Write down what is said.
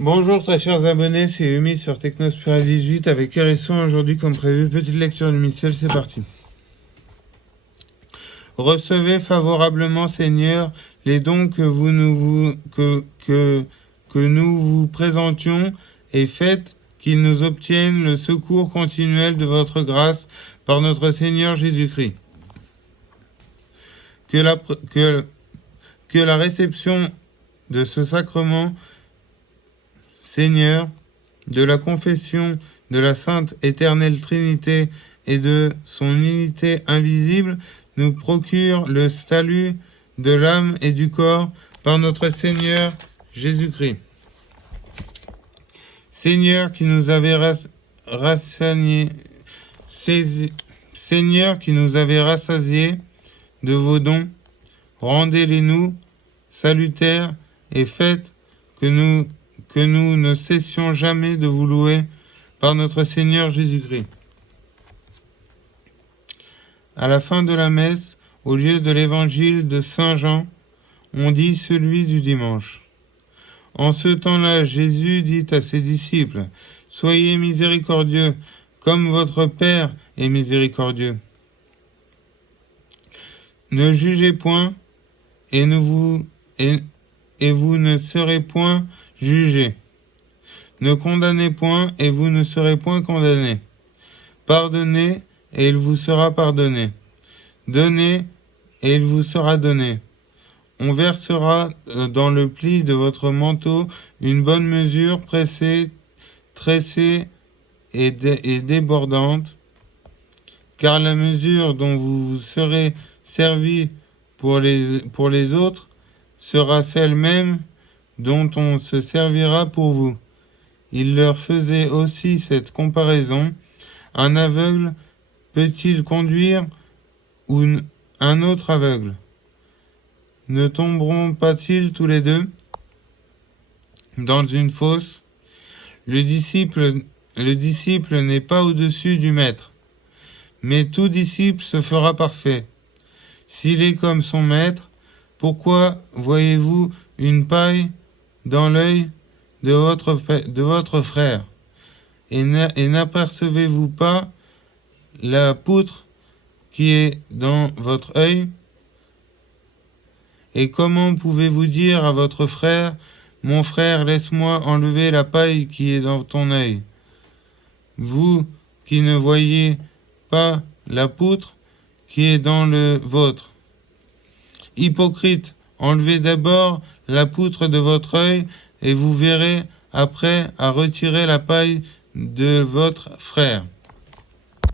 Bonjour très chers abonnés, c'est Umi sur Technospira 18 avec Hérisson. Aujourd'hui comme prévu, petite lecture du missel, c'est parti. Recevez favorablement, Seigneur, les dons que nous vous présentions et faites qu'ils nous obtiennent le secours continuel de votre grâce par notre Seigneur Jésus-Christ. Que la réception de ce sacrement, Seigneur, de la confession de la Sainte Éternelle Trinité et de son unité invisible, nous procure le salut de l'âme et du corps par notre Seigneur Jésus-Christ. Seigneur qui nous avait rassasiés de vos dons, rendez-les-nous salutaires et faites que nous ne cessions jamais de vous louer par notre Seigneur Jésus-Christ. À la fin de la messe, au lieu de l'évangile de Saint Jean, on dit celui du dimanche. En ce temps-là, Jésus dit à ses disciples, « Soyez miséricordieux, comme votre Père est miséricordieux. Ne jugez point, et vous ne serez point jugés. Ne condamnez point, et vous ne serez point condamnés. Pardonnez, et il vous sera pardonné. Donnez, et il vous sera donné. On versera dans le pli de votre manteau une bonne mesure pressée, tressée et débordante, car la mesure dont vous serez servi pour les autres sera celle même dont on se servira pour vous. » Il leur faisait aussi cette comparaison. Un aveugle peut-il conduire ou un autre aveugle? Ne tomberont pas-ils tous les deux dans une fosse? Le disciple n'est pas au-dessus du maître, mais tout disciple se fera parfait. S'il est comme son maître, pourquoi voyez-vous une paille dans l'œil de votre frère, et n'apercevez-vous pas la poutre qui est dans votre œil? Et comment pouvez-vous dire à votre frère, « Mon frère, laisse-moi enlever la paille qui est dans ton œil » vous qui ne voyez pas la poutre qui est dans le vôtre? Hypocrite, enlevez d'abord la poutre de votre œil, et vous verrez après à retirer la paille de votre frère.